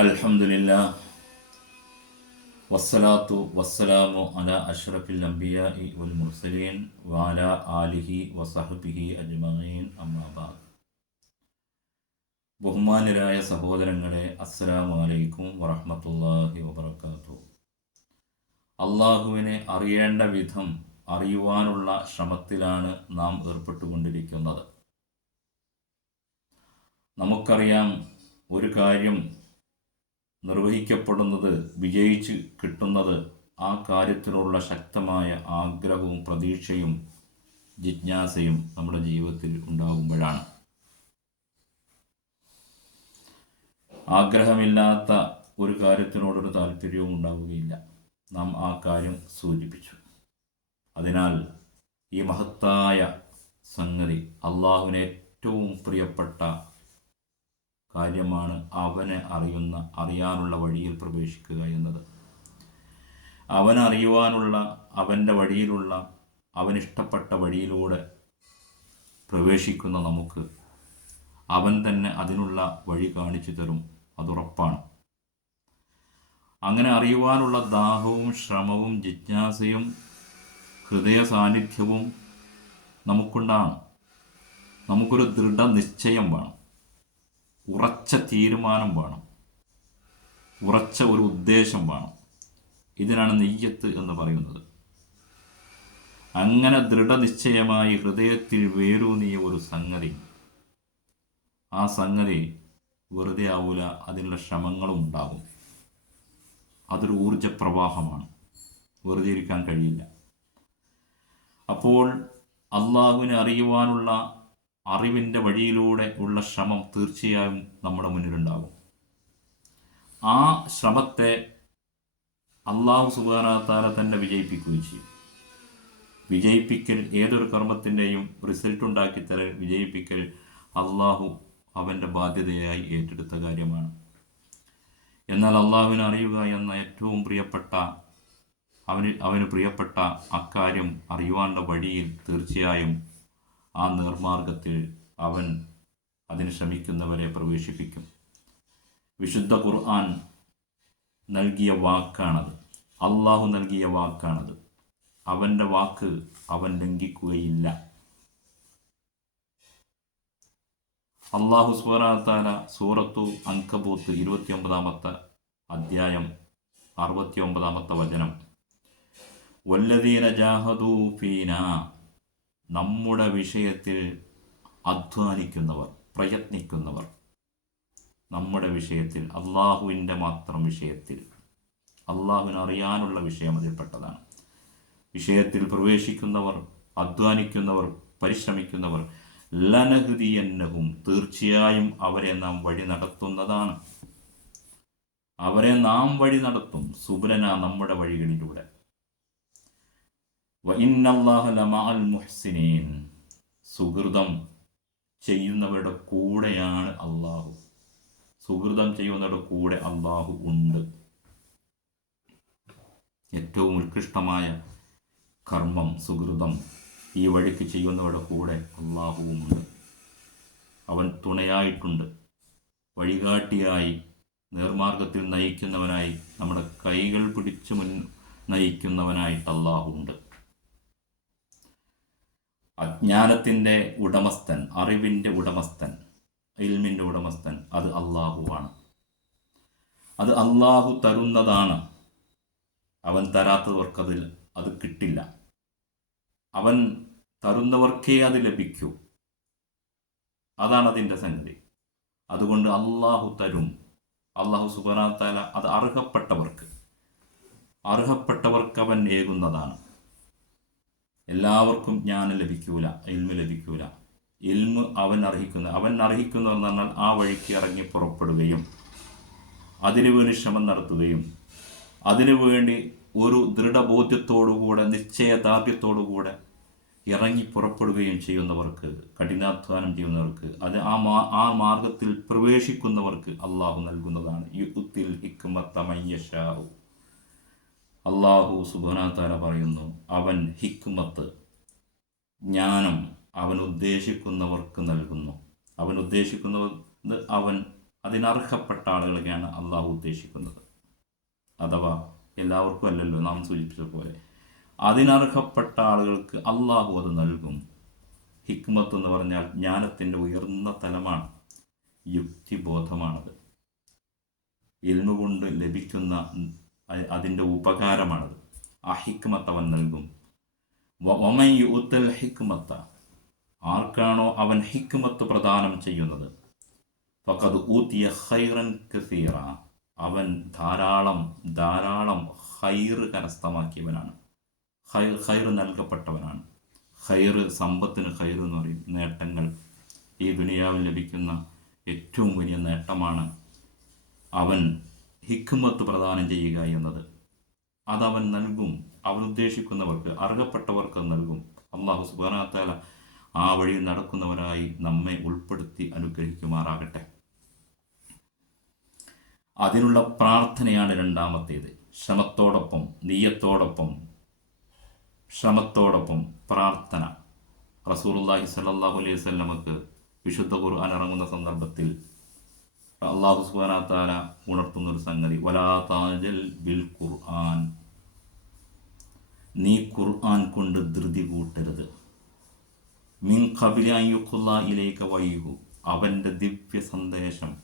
അൽഹംദുലില്ലാ വസ്സലാത്തു വസ്സലാമു അല അഷ്റഫിൽ അംബിയാഇ വൽ മുർസലീൻ വാല ആലിഹി വസഹബിഹി അജ്മഈൻ. അമ്മാബാദ് ബഹുമാനരായ സഹോദരങ്ങളെ അസ്സലാമു അലൈക്കും വറഹ്മത്തുള്ളാഹി വബറകാതുഹു. അള്ളാഹുവിനെ അറിയേണ്ട വിധം അറിയുവാനുള്ള ശ്രമത്തിലാണ് നാം ഏർപ്പെട്ടുകൊണ്ടിരിക്കുന്നത്. നമുക്കറിയാം ഒരു കാര്യം നിർവഹിക്കപ്പെടുന്നത് വിജയിച്ച് കിട്ടുന്നത് ആ കാര്യത്തിലുള്ള ശക്തമായ ആഗ്രഹവും പ്രതീക്ഷയും ജിജ്ഞാസയും നമ്മുടെ ജീവിതത്തിൽ ഉണ്ടാകുമ്പോഴാണ്. ആഗ്രഹമില്ലാത്ത ഒരു കാര്യത്തിനോടൊരു താല്പര്യവും ഉണ്ടാവുകയില്ല. നാം ആ കാര്യം സൂചിപ്പിച്ചു. അതിനാൽ ഈ മഹത്തായ സംഗതി അള്ളാഹുവിന് ഏറ്റവും പ്രിയപ്പെട്ട കാര്യമാണ് അവനെ അറിയുന്ന അറിയാനുള്ള വഴിയിൽ പ്രവേശിക്കുക എന്നത്. അവനറിയുവാനുള്ള അവന്റെ വഴിയിലുള്ള അവനിഷ്ടപ്പെട്ട വഴിയിലൂടെ പ്രവേശിക്കുന്ന നമുക്ക് അവൻ തന്നെ അതിനുള്ള വഴി കാണിച്ചു തരും. അതുറപ്പാണ്. അങ്ങനെ അറിയുവാനുള്ള ദാഹവും ശ്രമവും ജിജ്ഞാസയും ഹൃദയ സാന്നിധ്യവും നമുക്കുണ്ടാണ് നമുക്കൊരു ദൃഢനിശ്ചയം വേണം. ഉറച്ച തീരുമാനം വേണം. ഉറച്ച ഒരു ഉദ്ദേശം വേണം. ഇതിനാണ് നെയ്യത്ത് എന്ന് പറയുന്നത്. അങ്ങനെ ദൃഢനിശ്ചയമായി ഹൃദയത്തിൽ വേരൂന്നിയ ഒരു സംഗതി. ആ സംഗതി വെറുതെ ആവൂല അതിനുള്ള ശ്രമങ്ങളും ഉണ്ടാകും. അതൊരു ഊർജപ്രവാഹമാണ്. വെറുതെ ഇരിക്കാൻ കഴിയില്ല. അപ്പോൾ അള്ളാഹുവിനെ അറിയുവാനുള്ള അറിവിന്റെ വഴിയിലൂടെ ഉള്ള ശ്രമം തീർച്ചയായും നമ്മുടെ മുന്നിലുണ്ടാകും. ആ ശ്രമത്തെ അള്ളാഹു സുബാനത്താല തന്നെ വിജയിപ്പിക്കുകയും ചെയ്യും. വിജയിപ്പിക്കൽ ഏതൊരു കർമ്മത്തിന്റെയും റിസൾട്ട് ഉണ്ടാക്കി വിജയിപ്പിക്കൽ അള്ളാഹു അവന്റെ ബാധ്യതയായി ഏറ്റെടുത്ത കാര്യമാണ്. എന്നാൽ അള്ളാഹുവിനെ അറിയുക എന്ന ഏറ്റവും പ്രിയപ്പെട്ട അവന് അവന് പ്രിയപ്പെട്ട അക്കാര്യം അറിയുവാനുള്ള വഴിയിൽ തീർച്ചയായും ആ നേർമാർഗത്തിൽ അവൻ അതിന് ശ്രമിക്കുന്നവരെ പ്രവേശിപ്പിക്കും. വിശുദ്ധ ഖുർആൻ നൽകിയ വാക്കാണത്. അള്ളാഹു നൽകിയ വാക്കാണത്. അവന്റെ വാക്ക് അവൻ ലംഘിക്കുകയില്ല. അള്ളാഹു സുബാനത്താല സൂറത്തു അങ്കബൂത്ത് ഇരുപത്തിയൊമ്പതാമത്തെ അധ്യായം അറുപത്തിയൊമ്പതാമത്തെ വചനം. വല്ലതീന ജാഹദൂ നമ്മുടെ വിഷയത്തിൽ അധ്വാനിക്കുന്നവർ പ്രയത്നിക്കുന്നവർ. നമ്മുടെ വിഷയത്തിൽ അള്ളാഹുവിന്റെ മാത്രം വിഷയത്തിൽ. അള്ളാഹുവിന് അറിയാനുള്ള വിഷയം അതിൽപ്പെട്ടതാണ് വിഷയത്തിൽ പ്രവേശിക്കുന്നവർ അധ്വാനിക്കുന്നവർ പരിശ്രമിക്കുന്നവർ ലനഹൃതിയന്നഹും തീർച്ചയായും അവരെ നാം വഴി നടത്തുന്നതാണ്. അവരെ നാം വഴി നടത്തും. സുബലന നമ്മുടെ വഴികളിലൂടെ. മുഹ്സിനീൻ. സുഹൃതം ചെയ്യുന്നവരുടെ കൂടെയാണ് അള്ളാഹു സുഹൃതം ചെയ്യുന്നവരുടെ കൂടെ അള്ളാഹു ഉണ്ട്. ഏറ്റവും ഉത്കൃഷ്ടമായ കർമ്മം സുഹൃതം ഈ വഴിക്ക് ചെയ്യുന്നവരുടെ കൂടെ അള്ളാഹുവുമുണ്ട് അവൻ തുണയായിട്ടുണ്ട്. വഴികാട്ടിയായി നേർമാർഗത്തിൽ നയിക്കുന്നവനായി നമ്മുടെ കൈകൾ പിടിച്ചു മുൻ നയിക്കുന്നവനായിട്ട് അള്ളാഹു ഉണ്ട് അജ്ഞാനത്തിന്റെ ഉടമസ്ഥൻ അറിവിന്റെ ഉടമസ്ഥൻ ഇൽമിന്റെ ഉടമസ്ഥൻ അത് അള്ളാഹുവാണ്. അത് അള്ളാഹു തരുന്നതാണ്. അവൻ തരാത്തവർക്കതിൽ അത് കിട്ടില്ല. അവൻ തരുന്നവർക്കേ അത് ലഭിക്കൂ. അതാണ് അതിന്റെ സംഗതി. അതുകൊണ്ട് അള്ളാഹു തരും. അള്ളാഹു സുബാനത്താല അത് അർഹപ്പെട്ടവർക്ക്. അർഹപ്പെട്ടവർക്ക് അവൻ ഏകുന്നതാണ്. എല്ലാവർക്കും ജ്ഞാനം ലഭിക്കൂല ഇൽമ് ലഭിക്കൂല. ഇൽമ് അവൻ അർഹിക്കുന്ന അവൻ അർഹിക്കുന്നതെന്ന് പറഞ്ഞാൽ ആ വഴിക്ക് ഇറങ്ങി പുറപ്പെടുകയും അതിനുവേണ്ടി ശ്രമം നടത്തുകയും അതിനു വേണ്ടി ഒരു ദൃഢബോധ്യത്തോടുകൂടെ നിശ്ചയദാർഢ്യത്തോടുകൂടെ ഇറങ്ങി പുറപ്പെടുകയും ചെയ്യുന്നവർക്ക് കഠിനാധ്വാനം ചെയ്യുന്നവർക്ക് അത് ആ മാ ആ മാർഗത്തിൽ പ്രവേശിക്കുന്നവർക്ക് അള്ളാഹു നൽകുന്നതാണ്. യുത്തിൽ ഹിക്മത്തമയ്യഷാഹു അള്ളാഹു സുബനാത്താല പറയുന്നു അവൻ ഹിക്കുമത്ത് ജ്ഞാനം അവൻ ഉദ്ദേശിക്കുന്നവർക്ക് നൽകുന്നു. അവൻ ഉദ്ദേശിക്കുന്നവർ അവൻ അതിനർഹപ്പെട്ട ആളുകളെയാണ് അള്ളാഹു ഉദ്ദേശിക്കുന്നത്. അഥവാ എല്ലാവർക്കും അല്ലല്ലോ നാം സൂചിപ്പിച്ച പോലെ. അതിനർഹപ്പെട്ട ആളുകൾക്ക് അള്ളാഹു അത് നൽകും. ഹിക്മത്ത് എന്ന് പറഞ്ഞാൽ ജ്ഞാനത്തിന്റെ ഉയർന്ന തലമാണ് യുക്തിബോധമാണത്. കൊണ്ട് ലഭിക്കുന്ന അതിന്റെ ഉപകാരമാണത്. ആ ഹിക്മത്ത് അവൻ നൽകും. ഒമൻ യുത്തൽ ഹിക്മത്ത. ആർക്കാണോ അവൻ ഹിക്മത്ത് പ്രദാനം ചെയ്യുന്നത്? ഫഖദ് ഊത്തിയ ഖൈറൻ കസീറ. അവൻ ധാരാളം ധാരാളം ഹൈറ് കരസ്ഥമാക്കിയവനാണ്. ഹൈർ ഹൈർ നൽകപ്പെട്ടവനാണ്. ഹൈർ സമ്പത്തിന് ഹൈർ എന്ന് പറയും. നേട്ടങ്ങൾ. ഈ ദുനിയാവിൽ ലഭിക്കുന്ന ഏറ്റവും വലിയ നേട്ടമാണ് അവൻ ഹിക്മത്ത് പ്രദാനം ചെയ്യുക എന്നത്. അതവൻ നൽകും അവൻ ഉദ്ദേശിക്കുന്നവർക്ക് അർഹപ്പെട്ടവർക്ക് നൽകും. അള്ളാഹു സുബാനാത്താല ആ വഴി നടക്കുന്നവരായി നമ്മെ ഉൾപ്പെടുത്തി അനുഗ്രഹിക്കുമാറാകട്ടെ. അതിനുള്ള പ്രാർത്ഥനയാണ് രണ്ടാമത്തേത്. ശ്രമത്തോടൊപ്പം നീയത്തോടൊപ്പം ശ്രമത്തോടൊപ്പം പ്രാർത്ഥന. റസൂലുള്ളാഹി സല്ലാഹു അലൈഹി വസല്ലമക്ക് വിശുദ്ധ ഖുർആൻ ഇറങ്ങുന്ന സന്ദർഭത്തിൽ അള്ളാഹു സുബ്ഹാനഹു തആല ഉണർത്തുന്ന ഒരു സംഗതി. വലാ താജൽ ബിൽ ഖുർആൻ. നീ ഖുർആൻ കൊണ്ട് ധൃതി കൂട്ടരുത്. മിൻ ഖബിലായുക്കുള്ള ഇലേക്ക് വൈഹു. അവന്റെ ദിവ്യ സന്ദേശം.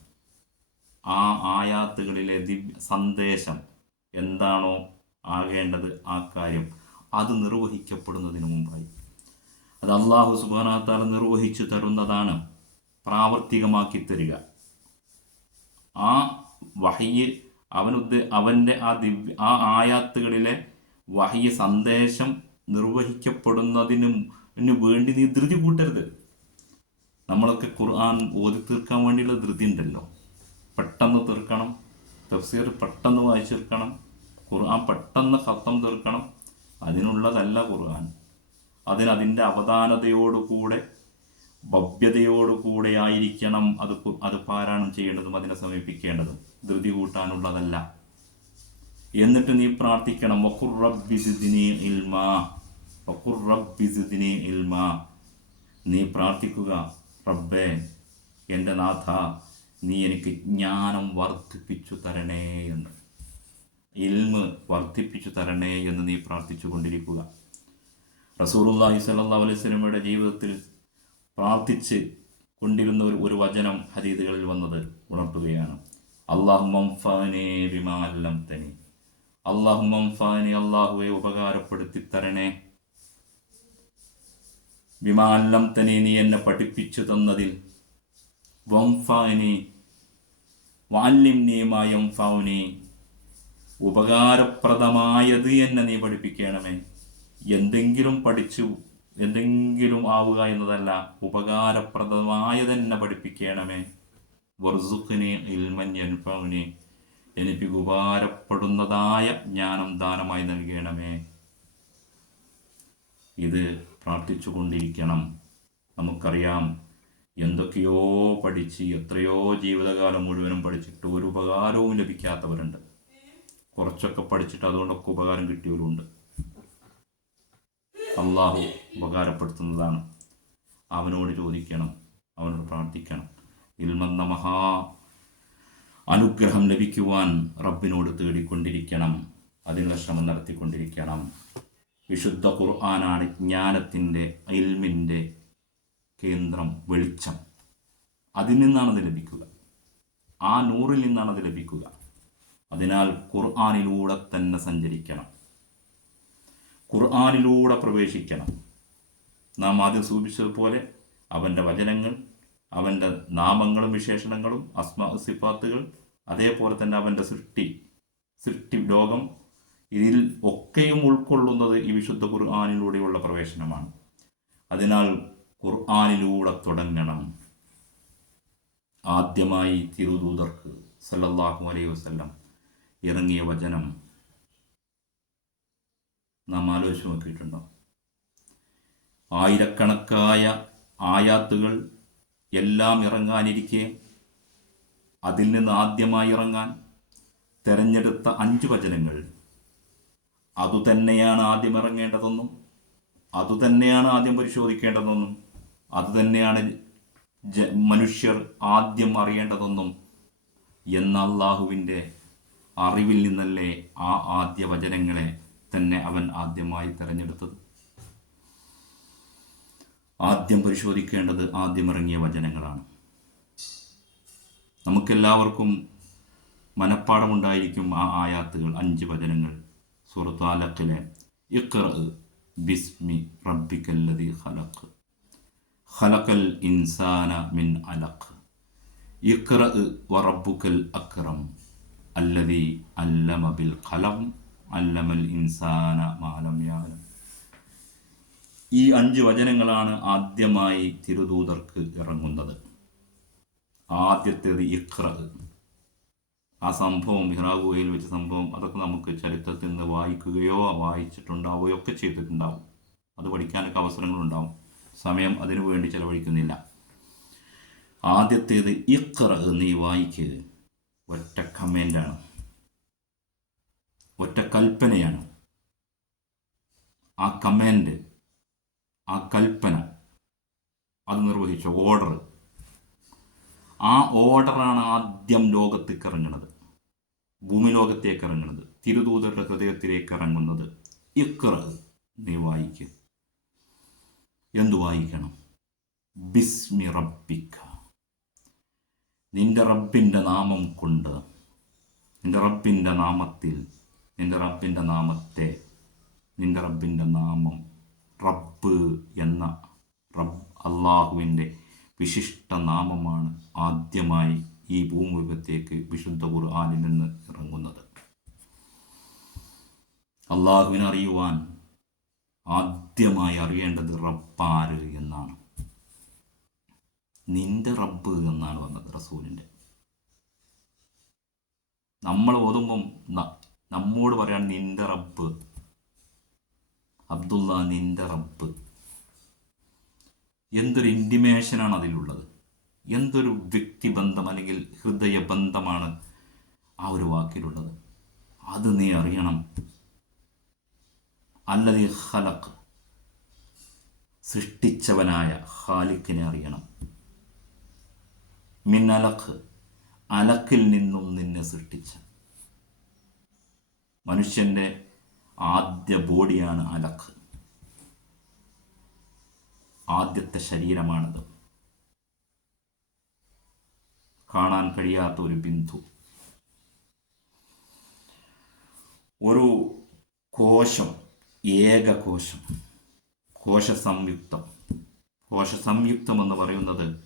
ആ ആയാത്തുകളിലെ ദിവ്യ സന്ദേശം എന്താണോ ആകേണ്ടത് ആ കാര്യം അത് നിർവഹിക്കപ്പെടുന്നതിന് മുമ്പായി. അത് അള്ളാഹു സുബാനാത്താൽ നിർവഹിച്ചു തരുന്നതാണ് പ്രാവർത്തികമാക്കി തരിക. ആ വഹയ്യ് അവനുദ് അവന്റെ ആ ദിവ്യ ആ ആയാത്തുകളിലെ വഹയ്യ സന്ദേശം നിർവഹിക്കപ്പെടുന്നതിനും വേണ്ടി നീ ധൃതി കൂട്ടരുത്. നമ്മളൊക്കെ ഖുർആൻ ഓതി തീർക്കാൻ വേണ്ടിയുള്ള ധൃതി ഉണ്ടല്ലോ. പെട്ടെന്ന് തീർക്കണം. തഫ്സീർ പെട്ടെന്ന് വായിച്ചു തീർക്കണം. ഖുർആൻ പെട്ടെന്ന് ഖത്തം തീർക്കണം. അതിനുള്ളതല്ല ഖുർആൻ. അതിനതിന്റെ അവധാനതയോടുകൂടെ ഭവ്യതയോടുകൂടെ ആയിരിക്കണം അത് അത് പാരായണം ചെയ്യേണ്ടതും അതിനെ സമീപിക്കേണ്ടതും. ധൃതി കൂട്ടാനുള്ളതല്ല. എന്നിട്ട് നീ പ്രാർത്ഥിക്കണം. വഖുർ ഇൽമാ. നീ പ്രാർത്ഥിക്കുക റബ്ബേ എന്റെ നാഥ നീ എനിക്ക് ജ്ഞാനം വർദ്ധിപ്പിച്ചു തരണേ എന്ന്. ഇൽമ് വർദ്ധിപ്പിച്ചു തരണേ എന്ന് നീ പ്രാർത്ഥിച്ചു കൊണ്ടിരിക്കുക. റസൂലുള്ളാഹി സല്ലാ സ്വലമയുടെ ജീവിതത്തിൽ പ്രാർത്ഥിച്ച് കൊണ്ടിരുന്ന ഒരു ഒരു വചനം ഹരീതുകളിൽ വന്നത് ഉണർത്തുകയാണ്. അള്ളാഹുമംഫാനെ വിമാലം തനി അള്ളാഹുമംഫാനെ അള്ളാഹുവെ ഉപകാരപ്പെടുത്തി തരണേ. വിമാലം തനി നീ എന്നെ പഠിപ്പിച്ചു തന്നതിൽ. വംഫാനി വാല്യം നീമായം ഫൗനി ഉപകാരപ്രദമായത് എന്നെ നീ പഠിപ്പിക്കണമേ. എന്തെങ്കിലും പഠിച്ചു എന്തെങ്കിലും ആവുക എന്നതല്ല ഉപകാരപ്രദമായ തന്നെ പഠിപ്പിക്കണമേ വർസുഖിനെ ഇൽമഞ്ഞൻഫൗനി എനിക്ക് ഉപകാരപ്പെടുന്നതായ ജ്ഞാനം ദാനമായി നൽകണമേ. ഇത് പ്രാർത്ഥിച്ചു കൊണ്ടിരിക്കണം നമുക്കറിയാം എന്തൊക്കെയോ പഠിച്ച് എത്രയോ ജീവിതകാലം മുഴുവനും പഠിച്ചിട്ട് ഒരു ഉപകാരവും ലഭിക്കാത്തവരുണ്ട്. കുറച്ചൊക്കെ പഠിച്ചിട്ട് അതുകൊണ്ടൊക്കെ ഉപകാരം കിട്ടിയവരുണ്ട്. അള്ളാഹു ഉപകാരപ്പെടുത്തുന്നതാണ്. അവനോട് ചോദിക്കണം അവനോട് പ്രാർത്ഥിക്കണം. ഇൽമെന്ന മഹാ അനുഗ്രഹം ലഭിക്കുവാൻ റബ്ബിനോട് തേടിക്കൊണ്ടിരിക്കണം. അതിനുള്ള ശ്രമം നടത്തിക്കൊണ്ടിരിക്കണം. വിശുദ്ധ ഖുർആനാണ് ജ്ഞാനത്തിന്റെ ഇൽമിന്റെ കേന്ദ്രം വെളിച്ചം. അതിൽ നിന്നാണ് അത് ലഭിക്കുക. ആ നൂറിൽ നിന്നാണ് അത് ലഭിക്കുക. അതിനാൽ ഖുർആാനിലൂടെ തന്നെ സഞ്ചരിക്കണം. ഖുർആാനിലൂടെ പ്രവേശിക്കണം. നാം ആദ്യം സൂചിപ്പിച്ചതുപോലെ അവന്റെ വചനങ്ങൾ അവന്റെ നാമങ്ങളും വിശേഷണങ്ങളും അസ്മ അതേപോലെ തന്നെ അവന്റെ സൃഷ്ടി സൃഷ്ടി ലോകം ഇതിൽ ഒക്കെയും ഉൾക്കൊള്ളുന്നത് ഈ വിശുദ്ധ ഖുർആാനിലൂടെയുള്ള പ്രവേശനമാണ്. അതിനാൽ ഖുർആാനിലൂടെ തുടങ്ങണം. ആദ്യമായി തിരുദൂതർക്ക് സല്ലല്ലാഹു അലൈഹി വസല്ലം ഇറങ്ങിയ വചനം നാം ആലോചിച്ച് നോക്കിയിട്ടുണ്ടോ? ആയിരക്കണക്കായ ആയാത്തുകൾ എല്ലാം ഇറങ്ങാനിരിക്കെ അതിൽ നിന്ന് ആദ്യമായി ഇറങ്ങാൻ തെരഞ്ഞെടുത്ത അഞ്ച് വചനങ്ങൾ. അതുതന്നെയാണ് ആദ്യം ഇറങ്ങേണ്ടതെന്നും അതുതന്നെയാണ് ആദ്യം പരിശോധിക്കേണ്ടതെന്നും അതുതന്നെയാണ് ജ മനുഷ്യർ ആദ്യം അറിയേണ്ടതെന്നും എന്ന അള്ളാഹുവിന്റെ അറിവിൽ നിന്നല്ലേ ആ ആദ്യ വചനങ്ങളെ തന്നെ അവൻ ആദ്യമായി തിരഞ്ഞെടുത്തത്. ആദ്യം പരിശോധിക്കേണ്ടത് ആദ്യമിറങ്ങിയ വചനങ്ങളാണ്. നമുക്കെല്ലാവർക്കും മനഃപ്പാടമുണ്ടായിരിക്കും ആ ആയാത്തുകൾ അഞ്ച് വചനങ്ങൾ. സുഹൃത്താലക്കിലെ ഇഖ്റ ബിസ്മി റബ്ബിക്കല്ലതി ഖലഖ്. ഖലഖൽ ഇൻസാന മിൻ അലഖ്. ഇഖ്റ വറബ്ബുക്കൽ അക്രം അല്ലതി അല്ലമ ബിൽ ഖലം. അല്ലമൽ ഇൻസാന മാലം യാലം. ഈ അഞ്ച് വചനങ്ങളാണ് ആദ്യമായി തിരുദൂതർക്ക് ഇറങ്ങുന്നത്. ആദ്യത്തേത് ഇഖ്റ. ആ സംഭവം ഹിറാഗുവയിൽ വെച്ച സംഭവം അതൊക്കെ നമുക്ക് ചരിത്രത്തിൽ നിന്ന് വായിക്കുകയോ വായിച്ചിട്ടുണ്ടാവുകയോ ഒക്കെ ചെയ്തിട്ടുണ്ടാവും. അത് പഠിക്കാനൊക്കെ അവസരങ്ങളുണ്ടാവും. സമയം അതിനു വേണ്ടി ചെലവഴിക്കുന്നില്ല. ആദ്യത്തേത് ഇഖ്റ നീ വായിക്കുക ഒറ്റ കമന്റാണ്. ഒറ്റ കൽപ്പനയാണ്. ആ കമാൻഡ് ആ കൽപ്പന അത് നിർവഹിച്ച ഓർഡർ ആ ഓർഡറാണ് ആദ്യം ലോകത്തേക്ക് ഇറങ്ങുന്നത് ഭൂമി ലോകത്തേക്ക് ഇറങ്ങുന്നത് തിരുദൂതരുടെ ഹൃദയത്തിലേക്ക് ഇറങ്ങുന്നത് ഇക്കറ നീ വായിക്കുക എന്തു വായിക്കണം? ബിസ്മി റബ്ബിക്ക. നിന്റെ റബ്ബിന്റെ നാമം കൊണ്ട് നിന്റെ റബ്ബിന്റെ നാമത്തിൽ നിന്റെ റബ്ബിന്റെ നാമത്തെ നിന്റെ റബ്ബിന്റെ നാമം റബ്ബ് എന്ന റബ് അള്ളാഹുവിന്റെ വിശിഷ്ട നാമമാണ് ആദ്യമായി ഈ ഭൂമുഖത്തേക്ക് വിശുദ്ധ ഖുർആാനിൽ നിന്ന് ഇറങ്ങുന്നത്. അള്ളാഹുവിനെ അറിയുവാൻ ആദ്യമായി അറിയേണ്ടത് റബ്ബാര് എന്നാണ്. നിന്റെ റബ്ബ് എന്നാണ് വന്നത് റസൂലിന്റെ നമ്മൾ ഓതുമ്പം നമ്മോട് പറയാൻ നിന്റെ റബ്ബ്. അബ്ദുള്ള നിന്റെ റബ്ബ്. എന്തൊരു ഇന്റിമേഷനാണ് അതിലുള്ളത്. എന്തൊരു വ്യക്തിബന്ധം അല്ലെങ്കിൽ ഹൃദയ ബന്ധമാണ് ആ ഒരു വാക്കിലുള്ളത്. അത് നീ അറിയണം. അല്ലതി ഹലക്ക് സൃഷ്ടിച്ചവനായ ഹാലിക്കിനെ അറിയണം. മിൻ അലഖ്. അലക്കിൽ നിന്നും നിന്നെ സൃഷ്ടിച്ച. മനുഷ്യന്റെ ആദ്യ ബോഡിയാണ് അലഖ് ആദ്യത്തെ ശരീരമാണത്. കാണാൻ കഴിയാത്ത ഒരു ബിന്ദു. ഒരു കോശം ഏക കോശം കോശ സംയുക്തം കോശ സംയുക്തം എന്ന് പറയുന്നത്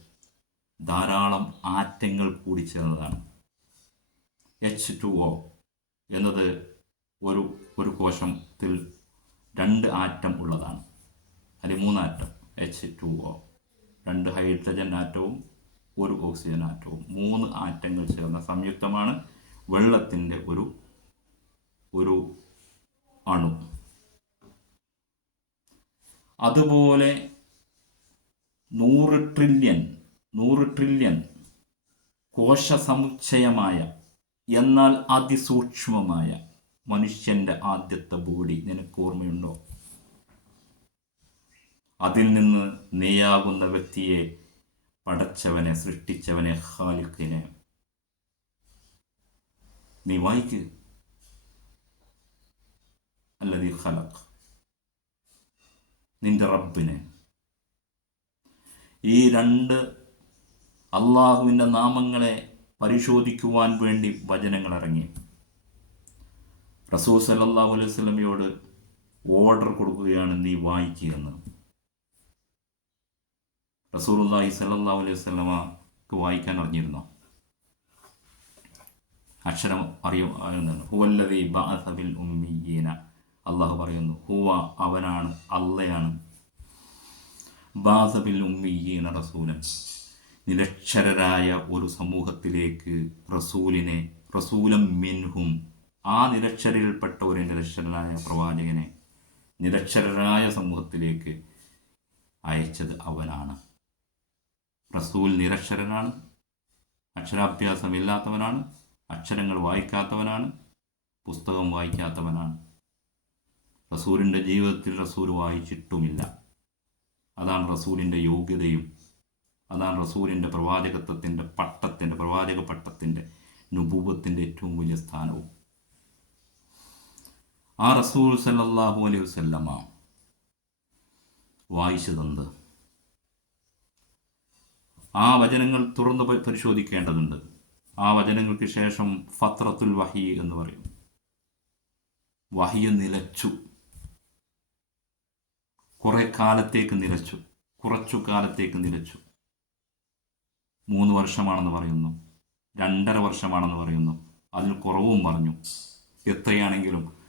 ധാരാളം ആറ്റങ്ങൾ കൂടി ചേർന്നതാണ്. എച്ച് ടു ഒ എന്നത് ഒരു ഒരു കോശത്തിൽ രണ്ട് ആറ്റം ഉള്ളതാണ്. അല്ലെങ്കിൽ മൂന്നാറ്റം എച്ച് ടു ഒ രണ്ട് ഹൈഡ്രജൻ ആറ്റവും ഒരു ഓക്സിജൻ ആറ്റവും. മൂന്ന് ആറ്റങ്ങൾ ചേർന്ന സംയുക്തമാണ് വെള്ളത്തിന്റെ ഒരു ഒരു അണു. അതുപോലെ നൂറ് ട്രില്യൺ നൂറ് ട്രില്യൺ കോശ സമുച്ചയമായ എന്നാൽ അതിസൂക്ഷ്മമായ മനുഷ്യന്റെ ആദ്യത്തെ ബോഡി നിനക്ക് ഓർമ്മയുണ്ടോ? അതിൽ നിന്ന് നീയാകുന്ന വ്യക്തിയെ പടച്ചവനെ സൃഷ്ടിച്ചവനെ ഖാലിഖിനെ. നീ വായിക്ക്. അല്ലതി ഖലഖ്. നിന്റെ റബ്ബിനെ. ഈ രണ്ട് അള്ളാഹുവിന്റെ നാമങ്ങളെ പരിശോധിക്കുവാൻ വേണ്ടി വചനങ്ങൾ ഇറങ്ങി. റസൂൽ സല്ലല്ലാഹു അലൈഹി വസല്ലമയോട് ഓർഡർ കൊടുക്കുകയാണ് നീ വായിക്കുകയെന്ന് റസൂലുള്ളാഹി സല്ലല്ലാഹു അലൈഹി വസല്ലമക്ക് വായിക്കാൻ അറിഞ്ഞിരുന്നോ? അക്ഷരം അറിയുന്നുണ്ട് ബിൽ അള്ളാഹു പറയുന്നു ഹുവ അവനാണ് അള്ളയാണ്. ബാസബിൽ ഉമ്മീന റസൂലൻ. നിരക്ഷരരായ ഒരു സമൂഹത്തിലേക്ക് റസൂലിനെ റസൂലം മിൻഹും ആ നിരക്ഷരയിൽപ്പെട്ട ഒരു നിരക്ഷരനായ പ്രവാചകനെ നിരക്ഷരരായ സമൂഹത്തിലേക്ക് അയച്ചത് അവനാണ്. റസൂൽ നിരക്ഷരനാണ് അക്ഷരാഭ്യാസമില്ലാത്തവനാണ് അക്ഷരങ്ങൾ വായിക്കാത്തവനാണ് പുസ്തകം വായിക്കാത്തവനാണ്. റസൂലിന്റെ ജീവിതത്തിൽ റസൂൽ വായിച്ചിട്ടുമില്ല. അതാണ് റസൂലിന്റെ യോഗ്യതയും അതാണ് റസൂലിന്റെ പ്രവാചകത്വത്തിന്റെ പട്ടത്തിന്റെ പ്രവാചക പട്ടത്തിന്റെ നുപൂപത്തിന്റെ ഏറ്റവും വലിയ സ്ഥാനവും. ആ റസൂൽ സല്ലാഹു അലൈഹി വസല്ലമ വായിച്ചു ആ വചനങ്ങൾ തുറന്നു പരിശോധിക്കേണ്ടതുണ്ട്. ആ വചനങ്ങൾക്ക് ശേഷം ഫത്രത്തുൽ വഹി എന്ന് പറയും. വഹിയ നിലച്ചു. കുറെ കാലത്തേക്ക് നിലച്ചു. കുറച്ചു കാലത്തേക്ക് നിലച്ചു. മൂന്ന് വർഷമാണെന്ന് പറയുന്നു. രണ്ടര വർഷമാണെന്ന് പറയുന്നു. അതിൽ കുറവും പറഞ്ഞു. എത്രയാണെങ്കിലും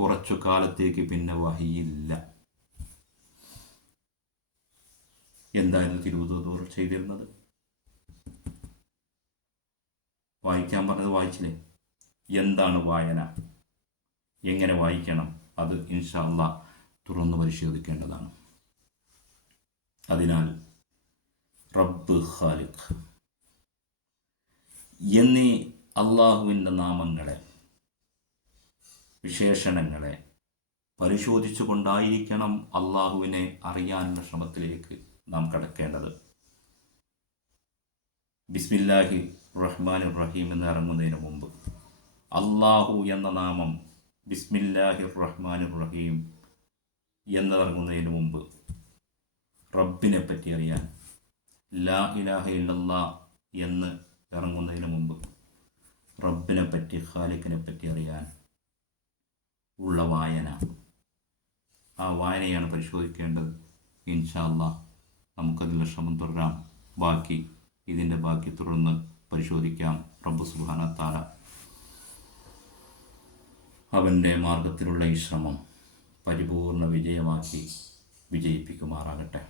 കുറച്ചു കാലത്തേക്ക് പിന്നെ വഹിയില്ല. എന്തായിരുന്നു തിരുവനന്തപുരം ചെയ്തിരുന്നത്? വായിക്കാൻ പറഞ്ഞത് വായിച്ചില്ലേ? എന്താണ് വായന? എങ്ങനെ വായിക്കണം? അത് ഇൻഷാല്ല തുറന്നു പരിശോധിക്കേണ്ടതാണ്. അതിനാൽ റബ്ബ് ഖാലിഖ് എന്നീ അള്ളാഹുവിന്റെ നാമങ്ങളെ വിശേഷണങ്ങളെ പരിശോധിച്ചു കൊണ്ടായിരിക്കണം അള്ളാഹുവിനെ അറിയാനുള്ള ശ്രമത്തിലേക്ക് നാം കടക്കേണ്ടത്. ബിസ്മില്ലാഹി റഹ്മാൻ റഹീം എന്ന് ഇറങ്ങുന്നതിന് മുമ്പ് അള്ളാഹു എന്ന നാമം ബിസ്മില്ലാഹി റഹ്മാൻ റഹീം എന്നിറങ്ങുന്നതിന് മുമ്പ് റബ്ബിനെ പറ്റി അറിയാൻ ലാ ഇലാഹ ഇല്ലല്ലാ എന്ന് ഇറങ്ങുന്നതിന് മുമ്പ് റബ്ബിനെ പറ്റി ഖാലിഖിനെ പറ്റി അറിയാൻ ഉള്ള വായന. ആ വായനയാണ് പരിശോധിക്കേണ്ടത്. ഇൻഷാല്ല നമുക്കതിലുള്ള ശ്രമം തുടരാം. ബാക്കി ഇതിന്റെ ബാക്കി തുടർന്ന് പരിശോധിക്കാം. റബ്ബ് സുഹാന താര അവന്റെ മാർഗത്തിലുള്ള ഈ ശ്രമം പരിപൂർണ വിജയമാക്കി വിജയിപ്പിക്കുമാറാകട്ടെ.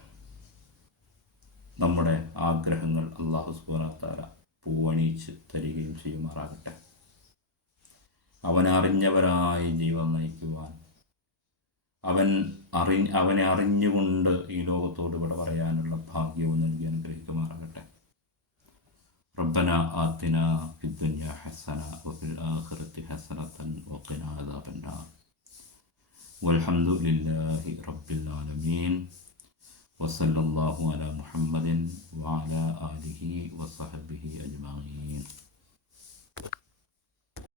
നമ്മുടെ ആഗ്രഹങ്ങൾ അള്ളാഹു സുബാനത്താല പൂവണിയിച്ച് തരികയും ചെയ്യുമാറാകട്ടെ. അവൻ അറിഞ്ഞവരായി ജീവൻ നയിക്കുവാൻ അവൻ അറി അവനെ അറിഞ്ഞുകൊണ്ട് ഈ ലോകത്തോട് ഇവിടെ പറയാനുള്ള ഭാഗ്യവും നൽകി അനുഗ്രഹിക്കുമാറാകട്ടെ ربنا آتنا في الدنيا حسنة وفي الآخرة حسنة وقنا عذاب النار والحمد لله رب العالمين وصلى الله على محمد وعلى آله وصحبه أجمعين